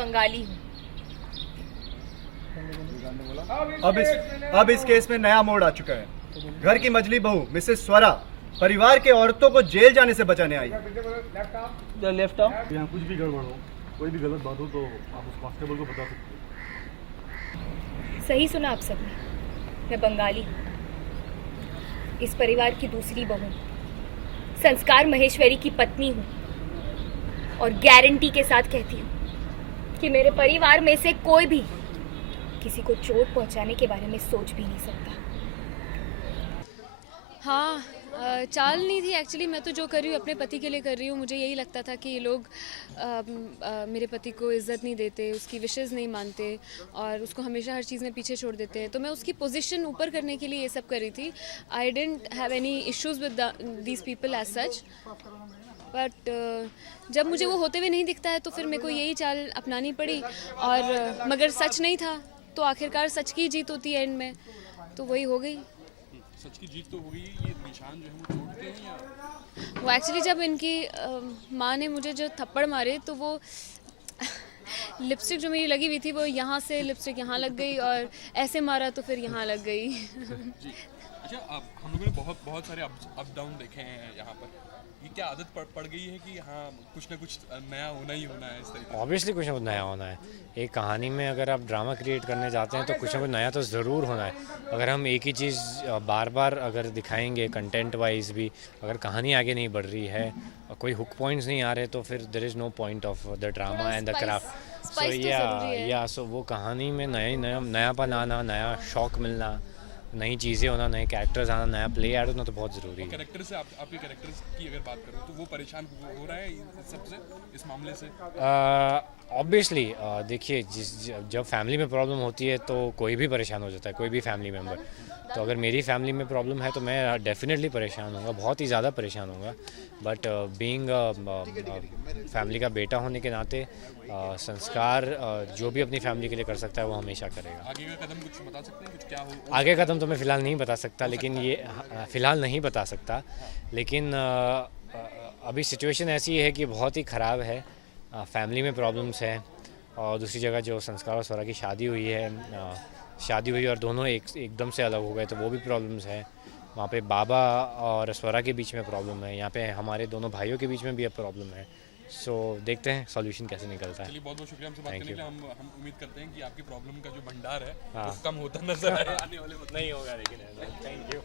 बंगाली हूँ। अब इस केस में नया मोड़ आ चुका है। घर की मजली बहू मिसेस स्वरा परिवार के औरतों को जेल जाने से बचाने आई। लेफ्ट ऑफ यहाँ कुछ भी गड़बड़ हो, कोई भी गलत बात हो तो आप उस कांस्टेबल को बता सकते हो। सही सुना आप सबने, मैं बंगाली हूँ। इस परिवार की दूसरी बहू, संस्कार महेश्वरी की पत्नी हूँ और गारंटी के साथ कहती हूँ कि मेरे परिवार में से कोई भी किसी को चोट पहुंचाने के बारे में सोच भी नहीं सकता। हाँ, चाल नहीं थी एक्चुअली। मैं तो जो कर रही हूँ अपने पति के लिए कर रही हूँ। मुझे यही लगता था कि ये लोग मेरे पति को इज़्ज़त नहीं देते, उसकी विशेज़ नहीं मानते और उसको हमेशा हर चीज़ में पीछे छोड़ देते हैं। तो मैं उसकी पोजीशन ऊपर करने के लिए ये सब कर रही थी। I don't have any issues with these people as such, but जब मुझे वो होते हुए नहीं दिखता है तो फिर मेरे को यही चाल अपनानी पड़ी। और मगर सच नहीं था तो आखिरकार सच की जीत होती है एंड में, तो वही हो गई। सच की जीत तो हो गई। ये निशान जो है वो छोड़ते हैं या वो एक्चुअली जब इनकी माँ ने मुझे जो थप्पड़ मारे तो वो लिपस्टिक जो मेरी लगी हुई थी वो यहाँ से लिपस्टिक यहाँ लग गई और ऐसे मारा तो फिर यहाँ लग गई। जी। अच्छा, अब हम लोगों ने बहुत सारे अप डाउन देखे हैं यहाँ पर। ये क्या आदत पड़ गई है कि हाँ कुछ ना कुछ नया होना ही होना है इस तरीके से? ऑब्वियसली कुछ ना कुछ नया होना है। एक कहानी में अगर आप ड्रामा क्रिएट करने जाते हैं तो कुछ ना कुछ नया तो ज़रूर होना है। अगर हम एक ही चीज़ बार बार अगर दिखाएंगे कंटेंट वाइज भी, अगर कहानी आगे नहीं बढ़ रही है और कोई हुक पॉइंट्स नहीं आ रहे तो फिर there is no point of the drama and the craft. So या सो वो कहानी में नयापन आना, नया शौक मिलना, नई चीज़ें होना, नए कैरेक्टर्स आना, नया प्ले ऐड होना तो बहुत ज़रूरी है। कैरेक्टर से आपके कैरेक्टर्स की अगर बात करूँ तो वो परेशान हो रहा है इस सबसे, इस मामले से? ऑब्वियसली देखिए, जब फैमिली में प्रॉब्लम होती है तो कोई भी परेशान हो जाता है, कोई भी फैमिली मेम्बर। तो अगर मेरी फैमिली में प्रॉब्लम है तो मैं डेफिनेटली परेशान होऊंगा, बहुत ही ज़्यादा परेशान होऊंगा। बट बीइंग फैमिली का बेटा होने के नाते संस्कार जो भी अपनी फैमिली के लिए कर सकता है वो हमेशा करेगा। आगे का कदम कुछ बता सकते हैं, कुछ क्या हो? आगे कदम तो मैं फ़िलहाल नहीं बता सकता, लेकिन ये फ़िलहाल नहीं बता सकता, लेकिन अभी सिचुएशन ऐसी है कि बहुत ही ख़राब है। फैमिली में प्रॉब्लम्स हैं और दूसरी जगह जो संस्कार और स्वरा की शादी हुई और दोनों एकदम से अलग हो गए तो वो भी प्रॉब्लम्स हैं। वहाँ पे बाबा और स्वरा के बीच में प्रॉब्लम है, यहाँ पे हमारे दोनों भाइयों के बीच में भी अब प्रॉब्लम है। सो देखते हैं सॉल्यूशन कैसे निकलता है। चलिए, बहुत बहुत शुक्रिया हमसे बात करने के लिए। हम उम्मीद करते हैं कि आपकी प्रॉब्लम का जो भंडार है हाँ। वो कम होता नजर आए आने वाले वक्त। नहीं होगा लेकिन थैंक यू।